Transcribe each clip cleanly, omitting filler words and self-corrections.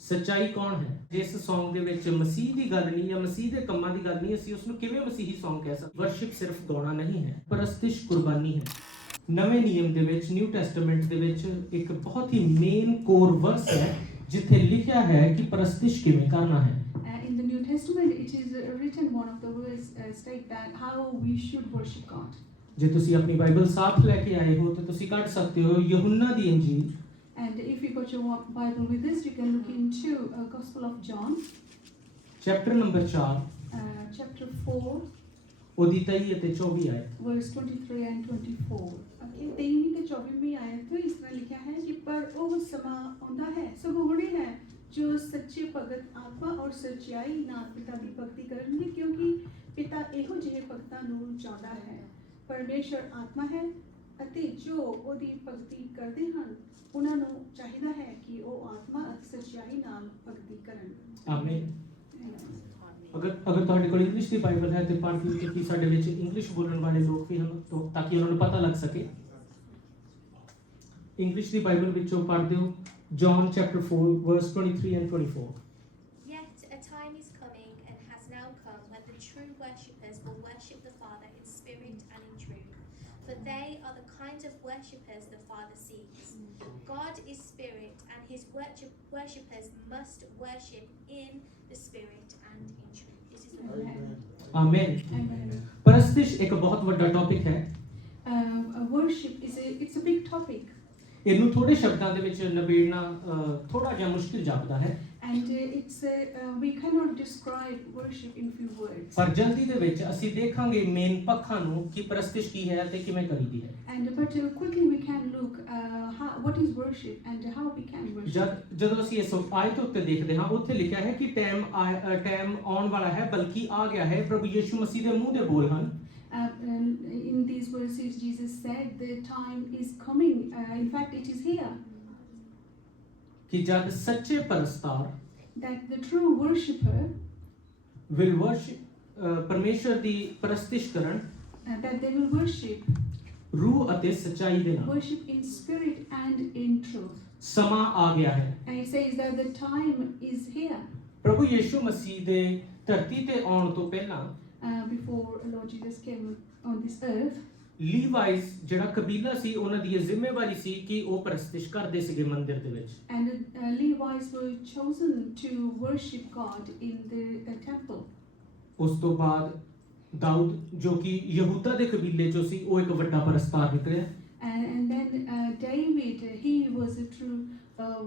ਸੱਚਾਈ ਕੌਣ ਹੈ? ਜਿਸ Song ਦੇ ਵਿੱਚ ਮਸੀਹ ਦੀ ਗੱਲ ਨਹੀਂ ਜਾਂ ਮਸੀਹ ਦੇ ਕੰਮਾਂ ਦੀ ਗੱਲ ਨਹੀਂ, ਅਸੀਂ ਉਸ ਨੂੰ ਕਿਵੇਂ ਮਸੀਹੀ Song ਕਹਿ ਸਕਦੇ? ਵਰਸ਼ਿਪ ਸਿਰਫ ਗਾਉਣਾ ਨਹੀਂ ਹੈ, ਪਰਸਤਿਸ਼ ਕੁਰਬਾਨੀ ਹੈ। ਨਵੇਂ ਨਿਯਮ ਦੇ ਵਿੱਚ ਨਿਊ ਟੈਸਟਾਮੈਂਟ ਦੇ ਵਿੱਚ ਇੱਕ ਬਹੁਤ ਹੀ ਮੇਨ ਕੋਰ ਵਰਸ ਹੈ ਜਿੱਥੇ ਲਿਖਿਆ ਹੈ ਕਿ ਪਰਸਤਿਸ਼ ਕਿਵੇਂ ਕਰਨਾ ਹੈ। In the New Testament, it is written one of the words state that how we should worship God. ਜੇ ਤੁਸੀਂ ਆਪਣੀ ਬਾਈਬਲ ਸਾਥ ਲੈ ਕੇ ਆਏ ਹੋ ਤਾਂ ਤੁਸੀਂ ਕੱਢ ਸਕਦੇ ਹੋ ਯਹੂਨਾ ਦੀ ਇੰਜੀਲ। And if you got your Bible with this, you can look into Gospel of John, chapter number 4, chapter 4, ਉਹਦੀ 23 ਅਤੇ 24 ਆਇਤ। verse 23 and 24. Okay, 23ਵੀਂ ਤੇ 24ਵੀਂ ਆਇਤ ਤੋਂ ਇਸ ਤਰ੍ਹਾਂ ਲਿਖਿਆ ਹੈ ਕਿ ਪਰ ਉਹ ਸਮਾਂ ਆਉਂਦਾ ਹੈ, ਸਗੋਂ ਹੁਣੇ ਹੈ, ਜੋ ਸੱਚੇ ਭਗਤ ਆਤਮਾ ਔਰ ਸੱਚਾਈ ਨਾਲ ਪਿਤਾ ਦੀ ਭਗਤੀ ਕਰਨਗੇ, ਕਿਉਂਕਿ ਪਿਤਾ ਇਹੋ ਜਿਹੇ ਭਗਤਾਂ ਨੂੰ ਚਾਹੁੰਦਾ ਹੈ। ਪਰਮੇਸ਼ਰ ਆਤਮਾ ਹੈ ਅਤੇ ਜੋ ਉਹਦੀ ਭਗਤੀ ਕਰਦੇ ਹਨ ਉਹਨਾਂ ਨੂੰ ਚਾਹੀਦਾ ਹੈ ਕਿ ਉਹ ਆਤਮਾ ਅਤੇ ਸੱਚਾਈ ਨਾਲ ਭਗਤੀ ਕਰਨ। ਆਮੀਨ। ਅਗਰ ਤੁਹਾਡੇ ਕੋਲ ਇੰਗਲਿਸ਼ ਦੀ ਬਾਈਬਲ ਹੈ ਤੇ ਪੜ੍ਹ ਲਓ ਕਿਉਂਕਿ ਸਾਡੇ ਵਿੱਚ ਇੰਗਲਿਸ਼ ਬੋਲਣ ਵਾਲੇ ਲੋਕ ਵੀ ਹਨ ਤਾਂ ਕਿ ਉਹਨਾਂ ਨੂੰ ਪਤਾ ਲੱਗ ਸਕੇ। ਇੰਗਲਿਸ਼ ਦੀ ਬਾਈਬਲ ਵਿੱਚੋਂ ਪੜ੍ਹ ਦਿਓ John chapter 4 verse 23 and 24. Yet a time is coming and has now come when the true worshippers will worship the Father in spirit and in truth, for they are the kind of worshippers the Father seeks. God is spirit, and his worshippers must worship in the spirit and in truth. This is the word. ਆਮੀਨ। Amen. ਪਰਸਤਿਸ਼ ਇੱਕ ਬਹੁਤ ਵੱਡਾ topic ਹੈ। Worship it's a big topic. ਇਹਨੂੰ ਥੋੜੇ ਸ਼ਬਦਾਂ ਦੇ ਵਿੱਚ ਨਿਬੇੜਨਾ ਥੋੜਾ ਜਿਹਾ ਮੁਸ਼ਕਿਲ ਜਾਪਦਾ ਹੈ। And it's we cannot describe worship in few words. ਪਰ ਜਲਦੀ ਦੇ ਵਿੱਚ ਅਸੀਂ ਦੇਖਾਂਗੇ ਮੇਨ ਪੱਖਾਂ ਨੂੰ ਕਿ ਪਰਸਤਿਸ਼ ਕੀ ਹੈ ਤੇ ਕਿਵੇਂ ਕਰੀਦੀ ਹੈ। And but quickly we can look what is worship and how we can worship. ਜਦੋਂ ਅਸੀਂ ਇਸ ਆਇਤ ਉੱਤੇ ਦੇਖਦੇ ਹਾਂ ਉੱਥੇ ਲਿਖਿਆ ਹੈ ਕਿ ਟਾਈਮ ਆਉਣ ਵਾਲਾ ਹੈ ਬਲਕਿ ਆ ਗਿਆ ਹੈ। ਪ੍ਰਭੂ ਯਿਸੂ ਮਸੀਹ ਦੇ ਮੂੰਹ ਦੇ ਬੋਲ ਹਨ। In these verses Jesus said the time is coming, in fact it is here, ਕਿ ਜਦ ਸੱਚੇ ਪਰਸਤਾਰ that the true worshipper will worship ਪਰਮੇਸ਼ਰ ਦੀ ਪਰਸਤਿਸ਼ ਕਰਨ that they will worship ਰੂਹ ਅਤੇ ਸੱਚਾਈ ਦੇ ਨਾਲ। worship in spirit and in truth. ਸਮਾਂ ਆ ਗਿਆ ਹੈ। And it says that the time is here. ਪ੍ਰਭੂ ਯਿਸੂ ਮਸੀਹ ਦੇ ਧਰਤੀ ਤੇ ਆਉਣ ਤੋਂ ਪਹਿਲਾਂ Before Lord Jesus came on this earth, ਲੀਵਾਈਜ਼ ਜਿਹੜਾ ਕਬੀਲਾ ਸੀ ਉਹਨਾਂ ਦੀ ਇਹ ਜ਼ਿੰਮੇਵਾਰੀ ਸੀ ਕਿ ਉਹ ਪਰਸਤਿਸ਼ ਕਰਦੇ ਸੀਗੇ ਮੰਦਿਰ ਦੇ ਵਿੱਚ। and Levites were chosen to worship God in the temple. ਉਸ ਤੋਂ ਬਾਅਦ ਦਾਊਦ ਜੋ ਕਿ ਯਹੂਦਾ ਦੇ ਕਬੀਲੇ ਚੋਂ ਸੀ ਉਹ ਇੱਕ ਵੱਡਾ ਪਰਸਤਾਰ ਨਿਕਲਿਆ। And then David, he was a true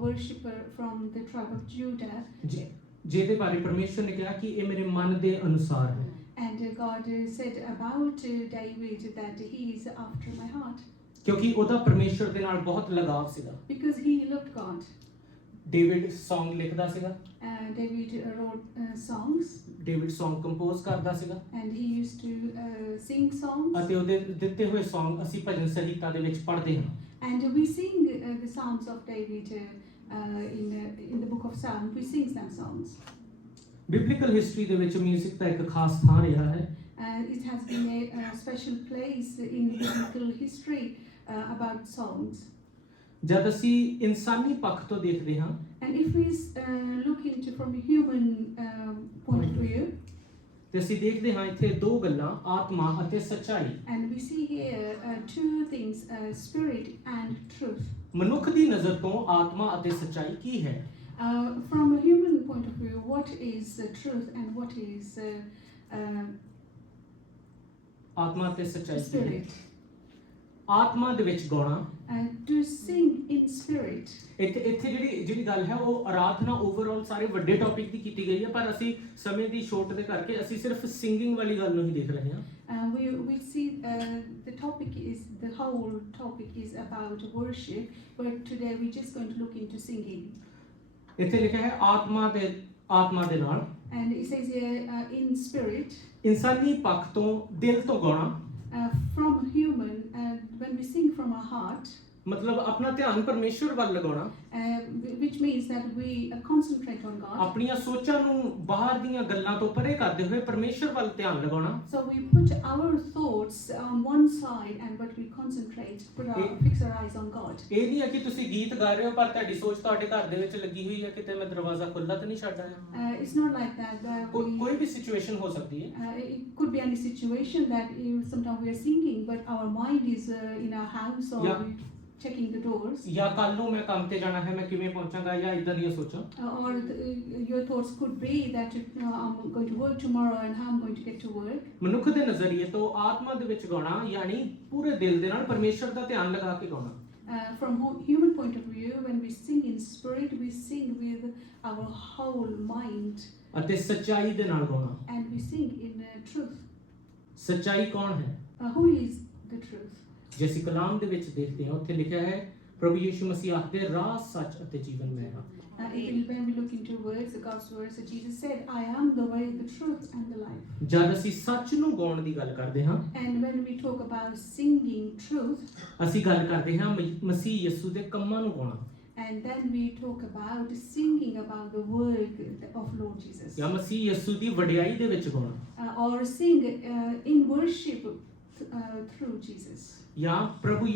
worshipper from the tribe of Judah. ਜਿਹਦੇ ਬਾਰੇ ਪਰਮੇਸ਼ਰ ਨੇ ਕਿਹਾ ਕਿ ਇਹ ਮੇਰੇ ਮਨ ਦੇ ਅਨੁਸਾਰ ਹੈ। And God said about David that he is after my heart. ਕਿਉਂਕਿ ਉਹਦਾ ਪਰਮੇਸ਼ਰ ਦੇ ਨਾਲ ਬਹੁਤ ਲਗਾਵ ਸੀਗਾ। Because he loved God. David Song ਲਿਖਦਾ ਸੀਗਾ। David wrote songs. David Song compose ਕਰਦਾ ਸੀਗਾ। And he used to sing songs. ਅਤੇ ਉਹਦੇ ਦਿੱਤੇ ਹੋਏ Song ਅਸੀਂ ਭਜਨ ਸੰਹੀਤਾ ਦੇ ਵਿੱਚ ਪੜ੍ਹਦੇ ਹਾਂ। And we sing the Psalms of David in the book of Psalms. We sing some songs. Biblical history ਦੇ ਵਿੱਚ 뮤직 ਦਾ ਇੱਕ ਖਾਸ ਥਾਂ ਰਿਹਾ ਹੈ। It has been a special place in biblical history about songs. ਜਦ ਅਸੀਂ ਇਨਸਾਨੀ ਪੱਖ ਤੋਂ ਦੇਖਦੇ ਹਾਂ And if we look into from a human point of view, ਤੇ ਅਸੀਂ ਦੇਖਦੇ ਹਾਂ ਇੱਥੇ ਦੋ ਗੱਲਾਂ ਆਤਮਾ ਅਤੇ ਸੱਚਾਈ। and we see here two things, spirit and truth. ਮਨੁੱਖ ਦੀ ਨਜ਼ਰ ਤੋਂ ਆਤਮਾ ਅਤੇ ਸੱਚਾਈ ਕੀ ਹੈ? From a human point of view, what is truth and what is ਆਤਮਾ ਅਤੇ ਸੱਚਾਈ ਕੀ ਹੈ? spirit? ਆਤਮਾ ਦੇ ਵਿੱਚ ਗਾਉਣਾ To sing in spirit. ਇੱਥੇ ਜਿਹੜੀ ਗੱਲ ਹੈ ਉਹ ਆਰਾਧਨਾ ਓਵਰਆਲ ਸਾਰੇ ਵੱਡੇ ਟੌਪਿਕ ਦੀ ਕੀਤੀ ਗਈ ਹੈ ਪਰ ਅਸੀਂ ਸਮੇਂ ਦੀ ਛੋਟ ਦੇ ਕਰਕੇ ਅਸੀਂ ਸਿਰਫ ਸਿੰਗਿੰਗ ਵਾਲੀ ਗੱਲ ਨੂੰ ਹੀ ਦੇਖ ਰਹੇ ਹਾਂ। We see the whole topic is about worship, but today we're just going to look into singing. ਇੱਥੇ ਲਿਖਿਆ ਹੈ ਆਤਮਾ ਦੇ ਨਾਲ। And it says here in spirit. ਇਨਸਾਨੀ ਪੱਖ ਤੋਂ ਦਿਲ ਤੋਂ ਗਾਉਣਾ। From human, when we sing from our heart, मतलब अपना ध्यान परमेश्वर ਵੱਲ ਲਗਾਉਣਾ, which means that we concentrate on God. ਆਪਣੀਆਂ ਸੋਚਾਂ ਨੂੰ ਬਾਹਰ ਦੀਆਂ ਗੱਲਾਂ ਤੋਂ ਪਰੇ ਕਰਦੇ ਹੋਏ ਪਰਮੇਸ਼ਰ ਵੱਲ ਧਿਆਨ ਲਗਾਉਣਾ। So we put our thoughts on one side and but we concentrate, fix our eyes on God. ਇਹ ਨਹੀਂ ਹੈ ਕਿ ਤੁਸੀਂ ਗੀਤ ਗਾ ਰਹੇ ਹੋ ਪਰ ਤੁਹਾਡੀ ਸੋਚ ਤੁਹਾਡੇ ਘਰ ਦੇ ਵਿੱਚ ਲੱਗੀ ਹੋਈ ਹੈ ਕਿਤੇ ਮੈਂ ਦਰਵਾਜ਼ਾ ਖੁੱਲ੍ਹਾ ਤਾਂ ਨਹੀਂ ਛੱਡ ਆਇਆ। It's not like that. ਕੋਈ ਵੀ ਸਿਚੁਏਸ਼ਨ ਹੋ ਸਕਦੀ ਹੈ। It could be any situation that sometimes we are singing, but our mind is in our house or Yeah. checking the doors. ਜਾਂ ਕੱਲ ਨੂੰ ਮੈਂ ਕੰਮ ਤੇ ਜਾਣਾ ਹੈ ਮੈਂ ਕਿਵੇਂ ਪਹੁੰਚਾਂਗਾ ਜਾਂ ਇਦਾਂ ਦੀਆਂ ਸੋਚਾਂ। Or your thoughts could be that I'm going to work tomorrow and how I'm going to get to work. ਮਨੁੱਖ ਦੇ ਨਜ਼ਰੀਏ ਤੋਂ ਆਤਮਾ ਦੇ ਵਿੱਚ ਗਾਉਣਾ ਯਾਨੀ ਪੂਰੇ ਦਿਲ ਦੇ ਨਾਲ ਪਰਮੇਸ਼ਰ ਦਾ ਧਿਆਨ ਲਗਾ ਕੇ ਗਾਉਣਾ। From human point of view, when we sing in spirit, we sing with our whole mind. ਅਤੇ ਸੱਚਾਈ ਦੇ ਨਾਲ ਗਾਉਣਾ। And we sing in truth. ਸੱਚਾਈ ਕੌਣ ਹੈ? Who is the truth? ਜੇ ਅਸੀਂ ਕਲਾਮ ਦੇ ਵਿੱਚ ਦੇਖਦੇ ਹਾਂ ਉੱਥੇ ਲਿਖਿਆ ਹੈ ਪ੍ਰਭੂ ਯੀਸ਼ੂ ਮਸੀਹ ਆਖਦੇ ਰਾਹ ਸੱਚ ਅਤੇ ਜੀਵਨ ਮੈਂ ਹਾਂ। When we look into words, God's words, Jesus said, I am the way, the truth and the life. ਜਦ ਅਸੀਂ ਸੱਚ ਨੂੰ ਗਾਉਣ ਦੀ ਗੱਲ ਕਰਦੇ ਹਾਂ, And when we talk about singing truth, ਅਸੀਂ ਗੱਲ ਕਰਦੇ ਹਾਂ ਮਸੀਹ ਯਿਸੂ ਦੇ ਕੰਮਾਂ ਨੂੰ ਗਾਉਣਾ and then we talk about singing about the work of Lord Jesus. ਜਾਂ ਮਸੀਹ ਯਿਸੂ ਦੀ ਵਡਿਆਈ ਦੇ ਵਿੱਚ ਗਾਉਣਾ Or sing in worship through Jesus. ਜਾਂ ਪ੍ਰਭੂ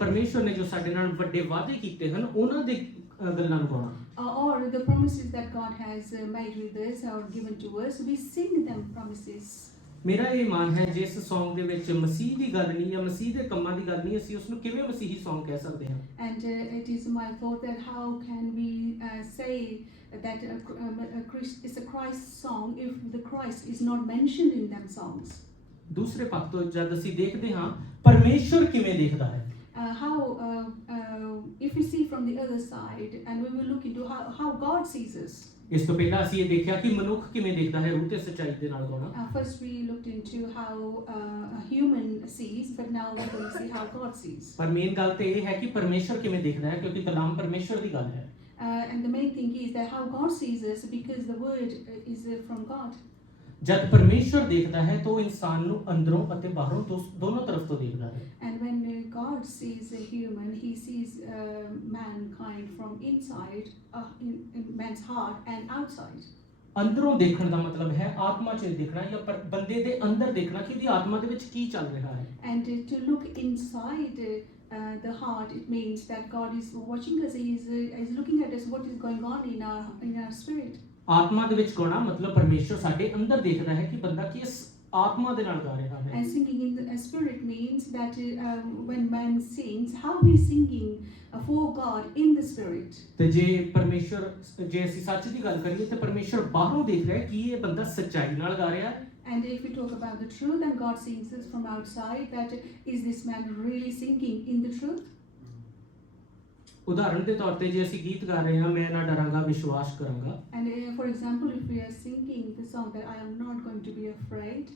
ਪਰਮੇਸ਼ਰ ਨੇ ਜੋ ਸਾਡੇ ਨਾਲ ਵੱਡੇ ਵਾਅਦੇ ਕੀਤੇ ਹਨ ਉਹਨਾਂ ਦੇ ਗੱਲਾਂ ਨੂੰ ਗਾਉਣਾ। Or the promises that God has made with us or given to us, we sing them promises. ਮੇਰਾ ਇਹ ਮਾਨ ਹੈ ਜਿਸ Song ਦੇ ਵਿੱਚ ਮਸੀਹ ਦੀ ਗੱਲ ਨਹੀਂ ਜਾਂ ਮਸੀਹ ਦੇ ਕੰਮਾਂ ਦੀ ਗੱਲ ਨਹੀਂ ਅਸੀਂ ਉਸ ਨੂੰ ਕਿਵੇਂ ਮਸੀਹੀ Song ਕਹਿ ਸਕਦੇ ਹਾਂ। And it is my thought that how can we say that it's a Christ song if the Christ is not mentioned in them songs. ਦੂਸਰੇ ਪੱਖ ਤੋਂ ਜਦ ਅਸੀਂ ਦੇਖਦੇ ਹਾਂ ਪਰਮੇਸ਼ਰ ਕਿਵੇਂ ਦੇਖਦਾ ਹੈ, If we see from the other side and we will look into how God sees us. ਇਸ ਤੋਂ ਪਹਿਲਾਂ ਅਸੀਂ ਇਹ ਦੇਖਿਆ ਕਿ ਮਨੁੱਖ ਕਿਵੇਂ ਦੇਖਦਾ ਹੈ ਰੂਹ ਤੇ ਸੱਚਾਈ ਦੇ ਨਾਲ ਗਾਉਣਾ। First we looked into how a human sees, but now we're going to see how God sees. ਪਰ ਮੇਨ ਗੱਲ ਤੇ ਇਹ ਹੈ ਕਿ ਪਰਮੇਸ਼ਰ ਕਿਵੇਂ ਦੇਖਦਾ ਹੈ ਕਿਉਂਕਿ ਕਲਾਮ ਪਰਮੇਸ਼ਰ ਦੀ ਗੱਲ ਹੈ। And the main thing is that how God sees us because the word is from God. ਜਦ ਪਰਮੇਸ਼ਰ ਦੇਖਦਾ ਹੈ ਤਾਂ ਉਹ ਇਨਸਾਨ ਨੂੰ ਅੰਦਰੋਂ ਅਤੇ ਬਾਹਰੋਂ ਦੋਨੋਂ ਤਰਫ ਤੋਂ ਦੇਖਦਾ ਹੈ। And when God sees a human, he sees mankind from inside, in man's heart and outside. ਅੰਦਰੋਂ ਦੇਖਣ ਦਾ ਮਤਲਬ ਹੈ ਆਤਮਾ 'ਚ ਦੇਖਣਾ ਜਾਂ ਬੰਦੇ ਦੇ ਅੰਦਰ ਦੇਖਣਾ ਕਿ ਉਹਦੀ ਆਤਮਾ ਦੇ ਵਿੱਚ ਕੀ ਚੱਲ ਰਿਹਾ ਹੈ। And to look inside the heart, it means that God is watching us. He is looking at us. What is going on in our spirit? ਆਤਮਾ ਦੇ ਵਿੱਚ ਗਾਉਣਾ ਮਤਲਬ ਪਰਮੇਸ਼ਰ ਸਾਡੇ ਅੰਦਰ ਦੇਖਦਾ ਹੈ ਕਿ ਬੰਦਾ ਕਿਸ ਆਤਮਾ ਦੇ ਨਾਲ ਗਾ ਰਿਹਾ ਹੈ। And singing in the spirit means that when man sings, how he is singing for God in the spirit. ਤੇ ਜੇ ਅਸੀਂ ਸੱਚ ਦੀ ਗੱਲ ਕਰੀਏ ਤਾਂ ਪਰਮੇਸ਼ਰ ਬਾਹਰੋਂ ਦੇਖ ਰਿਹਾ ਹੈ ਕਿ ਇਹ ਬੰਦਾ ਸੱਚਾਈ ਨਾਲ ਗਾ ਰਿਹਾ ਹੈ। And if we talk about the truth, and God sees us from outside, that is this man really singing in the truth? ਉਦਾਹਰਣ ਦੇ ਤੌਰ ਤੇ ਜੇ ਅਸੀਂ ਗੀਤ ਗਾ ਰਹੇ ਹਾਂ ਮੈਂ ਨਾ ਡਰਾਂਗਾ ਵਿਸ਼ਵਾਸ ਕਰਾਂਗਾ। And for example, if we are singing the song that I am not going to be afraid.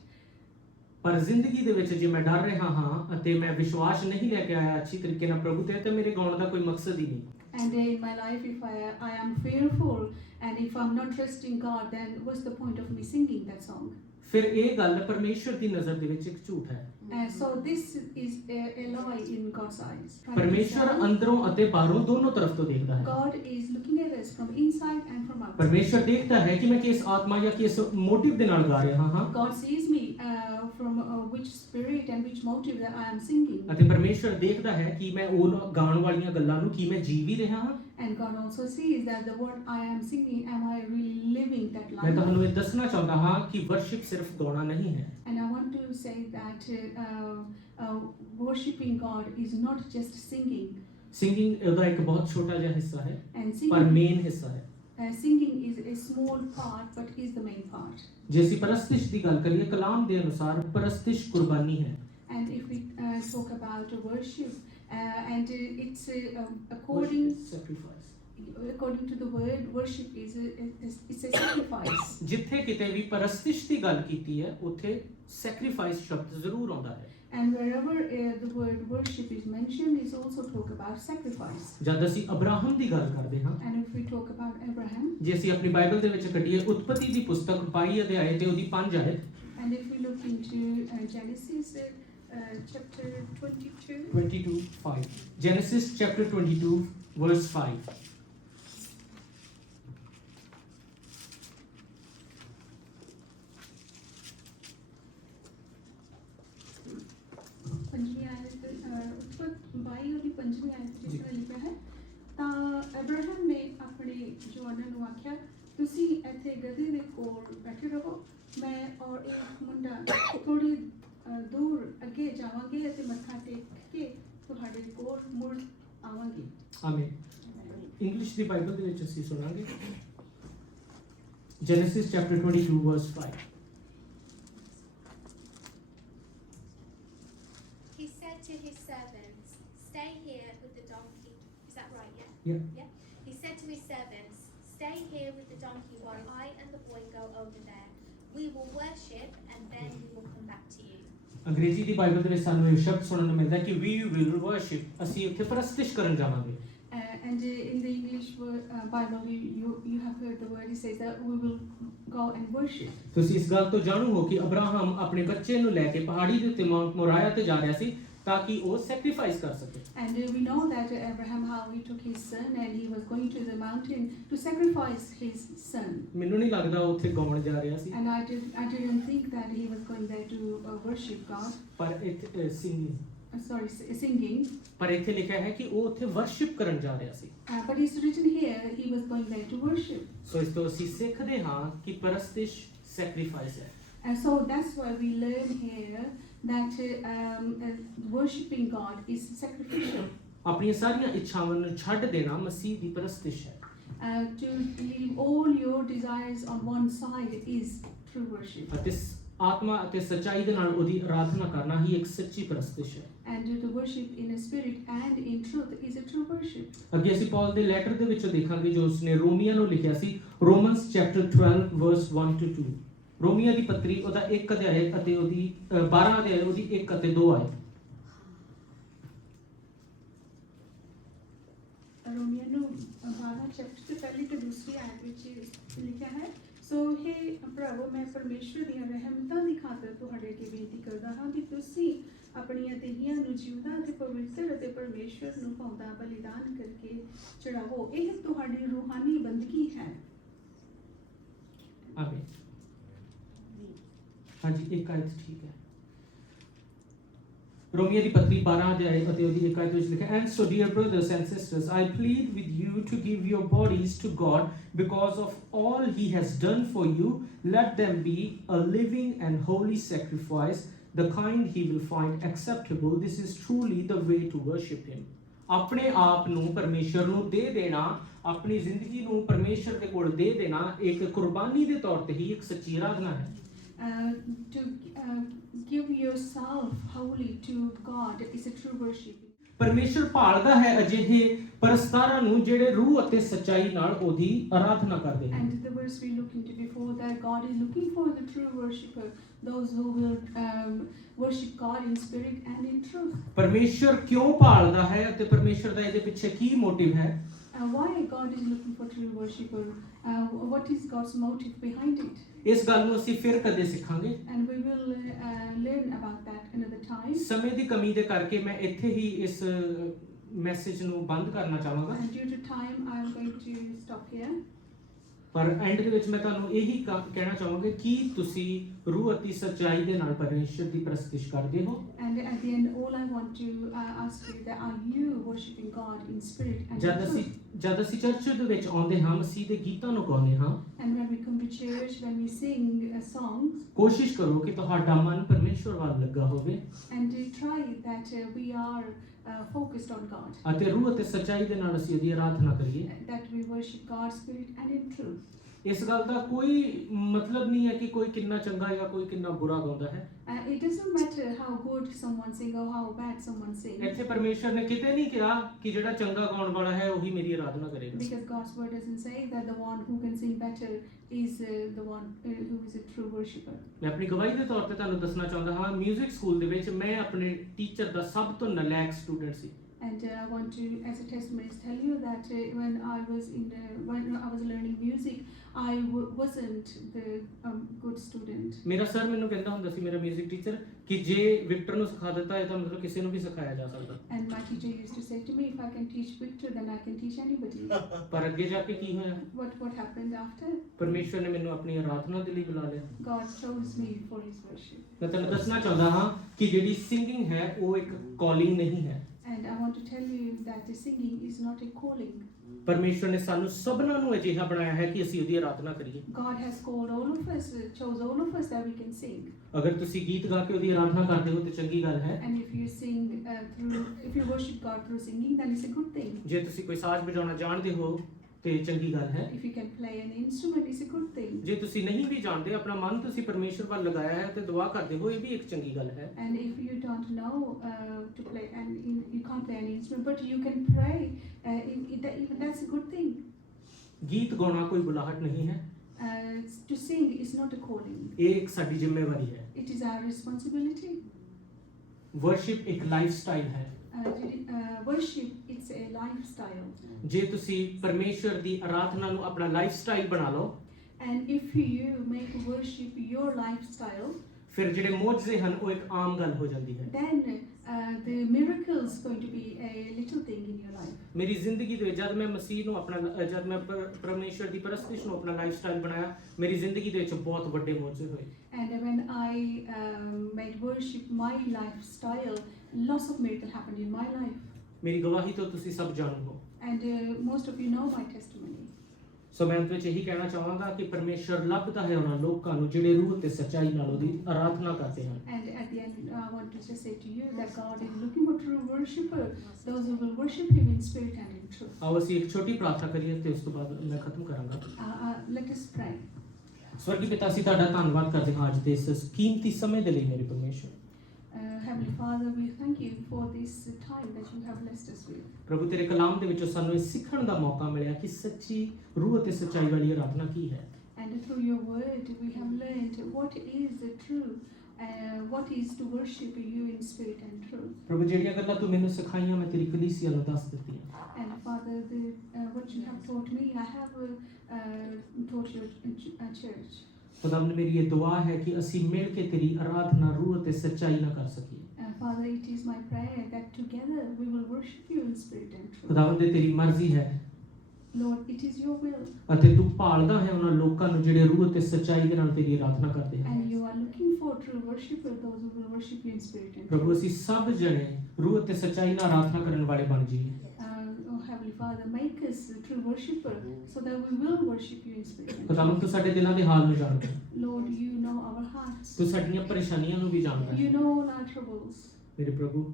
ਪਰ ਜ਼ਿੰਦਗੀ ਦੇ ਵਿੱਚ ਜੇ ਮੈਂ ਡਰ ਰਿਹਾ ਹਾਂ ਅਤੇ ਮੈਂ ਵਿਸ਼ਵਾਸ ਨਹੀਂ ਲੈ ਕੇ ਆਇਆ ਅੱਛੀ ਤਰੀਕੇ ਨਾਲ ਪ੍ਰਭੂ ਤੇ ਮੇਰੇ ਗਾਉਣ ਦਾ ਕੋਈ ਮਕਸਦ ਹੀ ਨਹੀਂ। And in my life, if I am fearful and if I'm not trusting God, then what's the point of me singing that song? ਫਿਰ ਇਹ ਗੱਲ ਪਰਮੇਸ਼ਰ ਦੀ ਨਜ਼ਰ ਦੇ ਵਿੱਚ ਇੱਕ ਝੂਠ ਹੈ। So this is a lie in God's eyes. ਪਰਮੇਸ਼ਰ ਅੰਦਰੋਂ ਅਤੇ ਬਾਹਰੋਂ ਦੋਨੋਂ ਤਰਫ ਤੋਂ ਦੇਖਦਾ ਹੈ। God is looking at us from inside and from outside. ਪਰਮੇਸ਼ਰ ਦੇਖਦਾ ਹੈ ਕਿ ਮੈਂ ਕਿਸ ਆਤਮਾ ਜਾਂ ਕਿਸ ਮੋਟਿਵ ਦੇ ਨਾਲ ਗਾ ਰਿਹਾ ਹਾਂ। God sees me from which spirit and which motive that I am singing. ਅਤੇ ਪਰਮੇਸ਼ਰ ਦੇਖਦਾ ਹੈ ਕਿ ਮੈਂ ਉਹ ਗਾਉਣ ਵਾਲੀਆਂ ਗੱਲਾਂ ਨੂੰ ਕੀ ਮੈਂ ਜੀ ਵੀ ਰਿਹਾ ਹਾਂ। And God also sees that the word I am singing, am I really living that life? ਮੈਂ ਤੁਹਾਨੂੰ ਇਹ ਦੱਸਣਾ ਚਾਹੁੰਦਾ ਹਾਂ ਕਿ ਵਰਸ਼ਿਪ ਸਿਰਫ ਗਾਉਣਾ ਨਹੀਂ ਹੈ। And I want to say that worshiping God is not just singing. Singing ਉਹਦਾ ਇੱਕ ਬਹੁਤ ਛੋਟਾ ਜਿਹਾ ਹਿੱਸਾ ਹੈ And ਪਰ ਮੇਨ ਹਿੱਸਾ ਹੈ। singing is a small part, but is the main part. ਜੇ ਅਸੀਂ ਪਰਸਤਿਸ਼ ਦੀ ਗੱਲ ਕਰੀਏ ਕਲਾਮ ਦੇ ਅਨੁਸਾਰ ਪਰਸਤਿਸ਼ ਕੁਰਬਾਨੀ ਹੈ। And if we talk about worship, and it's according to the word, worship is it's a sacrifice. ਜਿੱਥੇ ਕਿਤੇ ਵੀ ਪਰਸਤਿਸ਼ ਦੀ ਗੱਲ ਕੀਤੀ ਹੈ ਉੱਥੇ ਸੈਕਰੀਫਾਈਸ ਸ਼ਬਦ ਜ਼ਰੂਰ ਆਉਂਦਾ ਹੈ। And wherever the word worship is mentioned, is also talk about sacrifice. ਜਦ ਅਸੀਂ ਅਬਰਾਹਮ ਦੀ ਗੱਲ ਕਰਦੇ ਹਾਂ And if we talk about Abraham, ਜੇ ਅਸੀਂ ਆਪਣੀ ਬਾਈਬਲ ਦੇ ਵਿੱਚ ਕੱਢੀਏ ਉਤਪਤੀ ਦੀ ਪੁਸਤਕ 22 ਅਧਿਆਇ ਤੇ ਉਹਦੀ 5 ਆਇਤ, and if we look into Genesis chapter 22. 22:5. Genesis chapter 22 verse 5. पंजवीं आयत उत्पत्ति 22 और 25वीं आयत जी। जिस तरह लिखा है ਤਾਂ ਅਬਰਾਹਮ ਨੇ ਆਪਣੇ ਜਵਾਨਾਂ ਨੂੰ ਆਖਿਆ ਤੁਸੀਂ ਇੱਥੇ ਗਧੇ ਦੇ ਕੋਲ ਬੈਠੇ ਰਹੋ ਮੈਂ ਔਰ ਇੱਕ ਮੁੰਡਾ ਥੋੜੀ ਦੂਰ ਅੱਗੇ ਜਾਵਾਂਗੇ ਅਤੇ ਮੱਥਾ ਟੇਕ ਕੇ ਤੁਹਾਡੇ ਕੋਲ ਮੁੜ ਆਵਾਂਗੇ ਆਮੀਨ। ਇੰਗਲਿਸ਼ ਦੀ ਬਾਈਬਲ ਦੇ ਵਿੱਚ ਅਸੀਂ ਸੁਣਾਂਗੇ Genesis chapter 22 verse 5. He said to his servants, "Stay here with the donkey." Is that right? Yeah. Yeah. Yeah. He said to his servants, "Stay here with the donkey while I and the boy go over there. We will worship and then we will come back to you." Angrezi the Bible ਦੇ ਵਿੱਚ ਸਾਨੂੰ ਇਹ ਸ਼ਬਦ ਸੁਣਨ ਨੂੰ ਮਿਲਦਾ ਕਿ we will worship, ਅਸੀਂ ਉੱਥੇ ਪ੍ਰਸਤਿਸ਼ ਕਰਨ ਜਾਵਾਂਗੇ। And in the English Bible, you have heard the word. It says that we will go and worship. ਤੁਸੀਂ ਇਸ ਗੱਲ ਤੋਂ ਜਾਣੂ ਹੋ ਕਿ ਅਬਰਾਹਮ ਆਪਣੇ ਬੱਚੇ ਨੂੰ ਲੈ ਕੇ ਪਹਾੜੀ ਦੇ ਉੱਤੇ ਮਾਊਂਟ ਮੋਰਾਇਆ ਤੇ ਜਾ ਰਿਹਾ ਸੀ ਤਾਂ ਕਿ ਉਹ ਸੈਕਰੀਫਾਈਸ ਕਰ ਸਕੇ। And we know that Abraham, how he took his son and he was going to the mountain to sacrifice his son. ਮੈਨੂੰ ਨਹੀਂ ਲੱਗਦਾ ਉਹ ਉੱਥੇ ਗਾਉਣ ਜਾ ਰਿਹਾ ਸੀ, And I didn't think that he was going there to worship God. ਪਰ ਇੱਥੇ Singing. ਪਰ ਇੱਥੇ ਲਿਖਿਆ ਹੈ ਕਿ ਉਹ ਉੱਥੇ ਵਰਸ਼ਿਪ ਕਰਨ ਜਾ ਰਿਹਾ ਸੀ। But it's written here he was going there to worship. ਸੋ ਇਸ ਤੋਂ ਅਸੀਂ ਸਿੱਖਦੇ ਹਾਂ ਕਿ ਪ੍ਰਸਤਿਸ਼ ਸੈਕਰੀਫਾਈਸ ਹੈ। And so that's why we learn here that worshiping God is sacrificial. ਆਪਣੀਆਂ ਸਾਰੀਆਂ ਇੱਛਾਵਾਂ ਨੂੰ ਛੱਡ ਦੇਣਾ ਮਸੀਹ ਦੀ ਪ੍ਰਸਤਿਸ਼ ਹੈ। To leave all your desires on one side is true worship. ਅਤੇ ਆਤਮਾ ਅਤੇ ਸੱਚਾਈ ਦੇ ਨਾਲ ਉਹਦੀ ਆਰਾਧਨਾ ਕਰਨਾ ਹੀ ਇੱਕ ਸੱਚੀ ਪ੍ਰਸਤਿਸ਼ ਹੈ। And to worship in a spirit and in truth is a true worship. ਅੱਗੇ ਅਸੀਂ ਪੌਲ ਦੇ ਲੈਟਰ ਦੇ ਵਿੱਚੋਂ ਦੇਖਾਂਗੇ ਜੋ ਉਸਨੇ ਰੋਮੀਆਂ ਨੂੰ ਲਿਖਿਆ ਸੀ, ਰੋਮਨਸ ਚੈਪਟਰ 12 verse 1 to 2। ਰੋਮੀਆਂ ਦੀ ਪੱਤਰੀ ਉਹਦਾ 1 ਅਧਿਆਇ ਅਤੇ ਉਹਦੀ 12 ਅਧਿਆਇ ਉਹਦੀ 1 ਅਤੇ 2 ਆਇਤ। ਰੋਮੀਆਂ ਨੂੰ 12 ਚੈਪਟਰ ਤੇ ਪਹਿਲੀ ਤੇ ਦੂਸਰੀ ਆਇਤ ਵਿੱਚ ਲਿਖਿਆ ਹੈ, ਸੋ हे ਭਰਾਵੋ ਮੈਂ ਪਰਮੇਸ਼ਵਰ ਦੀਆਂ ਰਹਿਮਤਾਂ ਦੀ ਖਾਤਰ ਤੁਹਾਡੇ ਅੱਗੇ ਬੇਨਤੀ ਕਰਦਾ ਹਾਂ ਕਿ ਤੁਸੀਂ ਆਪਣੀਆਂ ਦੇਹੀਆਂ ਨੂੰ ਜਿਉਂਦਾ ਅਤੇ ਪਵਿੱਤਰ ਅਤੇ ਪਰਮੇਸ਼ਵਰ ਨੂੰ ਭਾਉਂਦਾ ਬਲੀਦਾਨ ਕਰਕੇ ਚੜਾਵੋ, ਇਹ ਤੁਹਾਡੀ ਰੂਹਾਨੀ ਬੰਦਗੀ ਹੈ। ਆਮੀਨ। ਹਾਂਜੀ, ਇੱਕ ਆਇਤ ਠੀਕ ਹੈ। ਰੋਮੀਆਂ ਦੀ ਪੱਤਰੀ 12 ਅਧਿਆਇ ਅਤੇ ਉਹਦੀ 1 ਆਇਤ ਵਿੱਚ ਲਿਖਿਆ, and so dear brothers and sisters, I plead with you to give your bodies to God because of all he has done for you. Let them be a living and holy sacrifice, the kind he will find acceptable. This is truly the way to worship him. ਆਪਣੇ ਆਪ ਨੂੰ ਪਰਮੇਸ਼ਰ ਨੂੰ ਦੇ ਦੇਣਾ, ਆਪਣੀ ਜ਼ਿੰਦਗੀ ਨੂੰ ਪਰਮੇਸ਼ਰ ਦੇ ਕੋਲ ਦੇ ਦੇਣਾ ਇੱਕ ਕੁਰਬਾਨੀ ਦੇ ਤੌਰ ਤੇ ਹੀ ਇੱਕ ਸੱਚੀ ਆਰਾਧਨਾ ਹੈ। To give yourself wholly to God is a true worship. ਪਰਮੇਸ਼ਰ ਭਾਲਦਾ ਹੈ ਅਜਿਹੇ ਪਰਸਤਾਰਾਂ ਨੂੰ ਜਿਹੜੇ ਰੂਹ ਅਤੇ ਸੱਚਾਈ ਨਾਲ ਉਹਦੀ ਆਰਾਧਨਾ ਕਰਦੇ ਹਨ। And the verse we looked into before, that God is looking for the true worshipper, those who will worship God in spirit and in truth. ਪਰਮੇਸ਼ਰ ਕਿਉਂ ਭਾਲਦਾ ਹੈ ਅਤੇ ਪਰਮੇਸ਼ਰ ਦਾ ਇਹਦੇ ਪਿੱਛੇ ਕੀ ਮੋਟਿਵ ਹੈ? Why God is looking for true worshipper? What is God's motive behind it? ਇਸ ਗੱਲ ਨੂੰ ਅਸੀਂ ਫਿਰ ਕਦੇ ਸਿੱਖਾਂਗੇ। And we will learn about that another time. ਸਮੇਂ ਦੀ ਕਮੀ ਦੇ ਕਰਕੇ ਮੈਂ ਇੱਥੇ ਹੀ ਇਸ ਮੈਸੇਜ ਨੂੰ ਬੰਦ ਕਰਨਾ ਚਾਹਾਂਗਾ। And due to time, I am going to stop here. ਪਰ ਐਂਡ ਦੇ ਵਿੱਚ ਮੈਂ ਤੁਹਾਨੂੰ ਇਹੀ ਕਹਿਣਾ ਚਾਹਾਂਗਾ ਕਿ ਤੁਸੀਂ ਰੂਹ ਅਤੇ ਸੱਚਾਈ ਦੇ ਨਾਲ ਪਰਮੇਸ਼ਰ ਦੀ ਪ੍ਰਸਤਿਸ਼ ਕਰਦੇ ਹੋ। And at the end, all I want to ask you that are you worshiping God in spirit and in truth? ਜਦ ਅਸੀਂ ਚਰਚ ਦੇ ਵਿੱਚ ਆਉਂਦੇ ਹਾਂ, ਮਸੀਹ ਦੇ ਗੀਤਾਂ ਨੂੰ ਗਾਉਂਦੇ ਹਾਂ, And when we come to church, when we sing songs, ਕੋਸ਼ਿਸ਼ ਕਰੋ ਕਿ ਤੁਹਾਡਾ ਮਨ ਪਰਮੇਸ਼ਰ ਵੱਲ ਲੱਗਾ ਹੋਵੇ and to try that we are focused on God, ਅਤੇ ਰੂਹ ਅਤੇ ਸੱਚਾਈ ਦੇ ਨਾਲ ਅਸੀਂ ਉਹਦੀ ਆਰਾਧਨਾ ਕਰੀਏ। that we worship God spirit and in truth. ਇਸ ਗੱਲ ਦਾ ਕੋਈ ਮਤਲਬ ਨਹੀਂ ਹੈ ਕਿ ਕੋਈ ਕਿੰਨਾ ਚੰਗਾ ਜਾਂ ਕੋਈ ਕਿੰਨਾ ਬੁਰਾ ਗਾਉਂਦਾ ਹੈ। It doesn't matter how good someone sings or how bad someone sings, ਇੱਥੇ ਪਰਮੇਸ਼ਰ ਨੇ ਕਿਤੇ ਨਹੀਂ ਕਿਹਾ ਕਿ ਜਿਹੜਾ ਚੰਗਾ ਗਾਉਣ ਵਾਲਾ ਹੈ ਉਹੀ ਮੇਰੀ ਆਰਾਧਨਾ ਕਰੇਗਾ। because God's word doesn't say that the one who can sing better is the one who is a true worshipper. ਮੈਂ ਆਪਣੀ ਗਵਾਹੀ ਦੇ ਤੌਰ ਤੇ ਤੁਹਾਨੂੰ ਦੱਸਣਾ ਚਾਹੁੰਦਾ ਹਾਂ, ਮਿਊਜ਼ਿਕ ਸਕੂਲ ਦੇ ਵਿੱਚ ਮੈਂ ਆਪਣੇ ਟੀਚਰ ਦਾ ਸਭ ਤੋਂ ਨਲਾਇਕ ਸਟੂਡੈਂਟ ਸੀ। And I want to, as a testimony, tell you that when I was learning music, wasn't the good student. ਮੇਰਾ ਸਰ ਮੈਨੂੰ ਕਹਿੰਦਾ ਹੁੰਦਾ ਸੀ, ਮੇਰਾ 뮤직 ਟੀਚਰ, ਕਿ ਜੇ ਵਿਕਟਰ ਨੂੰ ਸਿਖਾ ਦਿੱਤਾ ਹੈ ਤਾਂ ਮਤਲਬ ਕਿਸੇ ਨੂੰ ਵੀ ਸਿਖਾਇਆ ਜਾ ਸਕਦਾ। And my teacher used to say to me, if I can teach Victor, then I can teach anybody. ਪਰ ਅੱਗੇ ਜਾ ਕੇ ਕੀ ਹੋਇਆ? What happened after? ਪਰਮੇਸ਼ਵਰ ਨੇ ਮੈਨੂੰ ਆਪਣੀ ਆਰਾਧਨਾ ਦੇ ਲਈ ਬੁਲਾ ਲਿਆ। God chose me for His worship. ਮੈਂ ਤੁਹਾਨੂੰ ਦੱਸਣਾ ਚਾਹੁੰਦਾ ਹਾਂ ਕਿ ਜਿਹੜੀ ਸਿੰਗਿੰਗ ਹੈ ਉਹ ਇੱਕ ਕਾਲਿੰਗ ਨਹੀਂ ਹੈ। And I want to tell you that the singing is not a calling. ਪਰਮੇਸ਼ਵਰ ਨੇ ਸਾਨੂੰ ਸਭਨਾਂ ਨੂੰ ਅਜਿਹਾ ਬਣਾਇਆ ਹੈ ਕਿ ਅਸੀਂ ਉਹਦੀ ਆਰਾਧਨਾ ਕਰੀਏ। God has called all of us, chose all of us that we can sing. ਅਗਰ ਤੁਸੀਂ ਗੀਤ ਗਾ ਕੇ ਉਹਦੀ ਆਰਾਧਨਾ ਕਰਦੇ ਹੋ ਤੇ ਚੰਗੀ ਗੱਲ ਹੈ। And if you sing if you worship God through singing, then it's a good thing. ਜੇ ਤੁਸੀਂ ਕੋਈ ਸਾਜ਼ ਵਜਾਉਣਾ ਜਾਣਦੇ ਹੋ ਤੇ ਚੰਗੀ ਗੱਲ ਹੈ। If you can play an instrument, it's a good thing. ਜੇ ਤੁਸੀਂ ਨਹੀਂ ਵੀ ਜਾਣਦੇ, ਆਪਣਾ ਮਨ ਤੁਸੀਂ ਪਰਮੇਸ਼ਵਰ ਵੱਲ ਲਗਾਇਆ ਹੈ ਤੇ ਦੁਆ ਕਰਦੇ ਹੋ, ਇਹ ਵੀ ਇੱਕ ਚੰਗੀ ਗੱਲ ਹੈ। And if you don't know to play and you can't play an instrument, but you can pray, even that's a good thing. ਗੀਤ ਗਾਉਣਾ ਕੋਈ ਬੁਲਾਹਟ ਨਹੀਂ ਹੈ। To sing is not a calling. ਇਹ ਇੱਕ ਸਾਡੀ ਜ਼ਿੰਮੇਵਾਰੀ ਹੈ। It is our responsibility. Worship ਇੱਕ ਲਾਈਫ ਸਟਾਈਲ ਹੈ। Worship, it's a lifestyle. ਜੇ ਤੁਸੀਂ ਪਰਮੇਸ਼ਵਰ ਦੀ ਆਰਾਧਨਾ ਨੂੰ ਆਪਣਾ ਲਾਈਫ ਸਟਾਈਲ ਬਣਾ ਲਓ, And if you make worship your lifestyle, ਫਿਰ ਜਿਹੜੇ ਮੌਜਜ਼ੇ ਹਨ ਉਹ ਇੱਕ ਆਮ ਗੱਲ ਹੋ ਜਾਂਦੀ ਹੈ। then the miracles going to be a little thing in your life. ਮੇਰੀ ਜ਼ਿੰਦਗੀ ਦੇ ਵਿੱਚ ਜਦ ਮੈਂ ਮਸੀਹ ਨੂੰ ਜਦ ਮੈਂ ਪਰਮੇਸ਼ਵਰ ਦੀ ਪ੍ਰਸਤਿਸ਼ ਨੂੰ ਆਪਣਾ ਲਾਈਫ ਸਟਾਈਲ ਬਣਾਇਆ, ਮੇਰੀ ਜ਼ਿੰਦਗੀ ਦੇ ਵਿੱਚ ਬਹੁਤ ਵੱਡੇ ਮੌਜਜ਼ੇ ਹੋਏ। And when I made worship my lifestyle, lots of miracles happened in my life. ਮੇਰੀ ਗਵਾਹੀ ਤੋਂ ਤੁਸੀਂ ਸਭ ਜਾਣੂ ਹੋ। And most of you know my testimony. ਸੋ ਮੈਂ ਅੰਤ ਵਿੱਚ ਇਹੀ ਕਹਿਣਾ ਚਾਹਾਂਗਾ ਕਿ ਪਰਮੇਸ਼ਵਰ ਲੱਭਦਾ ਹੈ ਉਹਨਾਂ ਲੋਕਾਂ ਨੂੰ ਜਿਹੜੇ ਰੂਹ ਤੇ ਸੱਚਾਈ ਨਾਲ ਉਹਦੀ ਆਰਾਧਨਾ ਕਰਦੇ ਹਨ। And at the end, I want to just say to you that God is looking for true worshipper, those who will worship Him in spirit and in truth. ਆਓ ਅਸੀਂ ਇੱਕ ਛੋਟੀ ਪ੍ਰਾਰਥਨਾ ਕਰੀਏ ਤੇ ਉਸ ਤੋਂ ਬਾਅਦ ਮੈਂ ਖਤਮ ਕਰਾਂਗਾ। Let us pray. ਸਵਰਗੀ ਪਿਤਾ, ਅਸੀਂ ਤੁਹਾਡਾ ਧੰਨਵਾਦ ਕਰਦੇ ਹਾਂ ਅੱਜ ਦੇ ਇਸ ਕੀਮਤੀ ਸਮੇਂ ਦੇ ਲਈ ਮੇਰੇ ਪਰਮੇਸ਼ਵਰ। Heavenly Father, we thank you for this time that you have blessed us with. ਪ੍ਰਭੂ ਤੇਰੇ ਕਲਾਮ ਦੇ ਵਿੱਚੋਂ ਸਾਨੂੰ ਇਹ ਸਿੱਖਣ ਦਾ ਮੌਕਾ ਮਿਲਿਆ ਕਿ ਸੱਚੀ ਰੂਹ ਅਤੇ ਸੱਚਾਈ ਵਾਲੀ ਆਰਾਧਨਾ ਕੀ ਹੈ। And through your word, we have learned what is the true, what is to worship you in spirit and truth. ਪ੍ਰਭੂ ਜਿਹੜੀਆਂ ਗੱਲਾਂ ਤੂੰ ਮੈਨੂੰ ਸਿਖਾਈਆਂ ਮੈਂ ਤੇਰੀ ਕਲੀਸਿਆ ਨੂੰ ਦੱਸ ਦਿੱਤੀਆਂ। And Father, what you have taught me, I have taught your church. ਖੁਦਾਵੰਦ ਮੇਰੀ ਇਹ ਦੁਆ ਹੈ ਕਿ ਅਸੀਂ ਮਿਲ ਕੇ ਤੇਰੀ ਆਰਾਧਨਾ ਰੂਹ ਅਤੇ ਸੱਚਾਈ ਨਾਲ ਕਰ ਸਕੀਏ। Father, it is my prayer that together we will worship you in spirit and truth. ਖੁਦਾਵੰਦ ਇਹ ਤੇਰੀ ਮਰਜ਼ੀ ਹੈ Lord, it is your will. ਅਤੇ ਤੂੰ ਭਾਲਦਾ ਹੈ ਉਹਨਾਂ ਲੋਕਾਂ ਨੂੰ ਜਿਹੜੇ ਰੂਹ ਅਤੇ ਸੱਚਾਈ ਦੇ ਨਾਲ ਤੇਰੀ ਆਰਾਧਨਾ ਕਰਦੇ ਹਨ। And you are looking for true worshippers, those who will worship you in spirit and ਪ੍ਰਭੂ truth. ਅਸੀਂ ਸਭ ਜਣੇ ਰੂਹ ਅਤੇ ਸੱਚਾਈ ਨਾਲ ਆਰਾਧਨਾ ਕਰਨ ਵਾਲੇ ਬਣ ਜਾਈਏ। Oh Heavenly Father, make us a true worshipper so that we will worship you in spirit and ਖੁਦਾਵੰਦ truth. ਤੂੰ ਸਾਡੇ ਦਿਲਾਂ ਦੇ ਹਾਲ ਨੂੰ ਜਾਣਦਾ ਹੈ। Lord, you know our hearts. ਤੂੰ ਸਾਡੀਆਂ ਪਰੇਸ਼ਾਨੀਆਂ ਨੂੰ ਵੀ ਜਾਣਦਾ You ਹੈ। know all our troubles. ਮੇਰੇ ਪ੍ਰਭੂ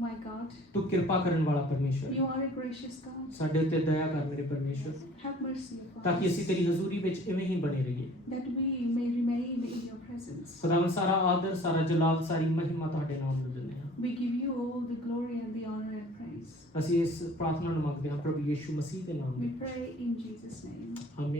My God, ਤੂੰ ਕਿਰਪਾ ਕਰਨ ਵਾਲਾ ਪਰਮੇਸ਼ਵਰ you are a gracious God. ਸਾਡੇ ਉੱਤੇ ਦਇਆ ਕਰ ਮੇਰੇ ਪਰਮੇਸ਼ਵਰ, Have mercy upon ਤਾਂ ਕਿ ਅਸੀਂ us, ਤੇਰੀ ਹਜ਼ੂਰੀ ਵਿੱਚ ਇਵੇਂ ਹੀ ਬਣੇ ਰਹੀਏ। that we may remain in your presence. ਖੁਦਾਵੰਦ ਸਾਰਾ ਆਦਰ, ਸਾਰਾ ਜਲਾਲ, ਸਾਰੀ ਮਹਿਮਾ ਤੁਹਾਡੇ ਨਾਮ ਨੂੰ ਦਿੰਦੇ ਹਾਂ। We give you all the glory and the honor and praise. ਅਸੀਂ ਇਸ ਪ੍ਰਾਰਥਨਾ ਨੂੰ ਮੰਗਦੇ ਹਾਂ ਪ੍ਰਭੂ ਯੀਸ਼ੂ ਮਸੀਹ ਦੇ ਨਾਮ We ਵਿੱਚ। pray in Jesus' name. ਆਮੀਨ।